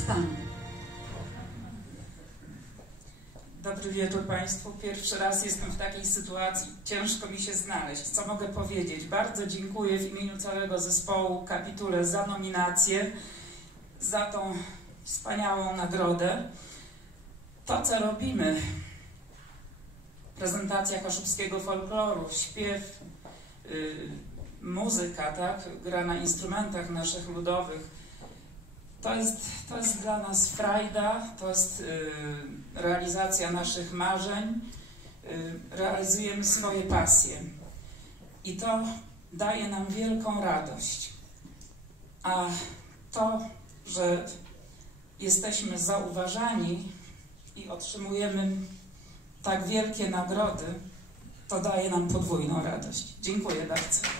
z Panem. Dobry wieczór Państwu. Pierwszy raz jestem w takiej sytuacji. Ciężko mi się znaleźć. Co mogę powiedzieć? Bardzo dziękuję w imieniu całego zespołu Kapitule za nominację, za tą wspaniałą nagrodę. To, co robimy, prezentacja kaszubskiego folkloru, śpiew, muzyka, tak, gra na instrumentach naszych ludowych, to jest dla nas frajda, to jest realizacja naszych marzeń, realizujemy swoje pasje i to daje nam wielką radość. A to, że jesteśmy zauważani i otrzymujemy tak wielkie nagrody, to daje nam podwójną radość. Dziękuję bardzo.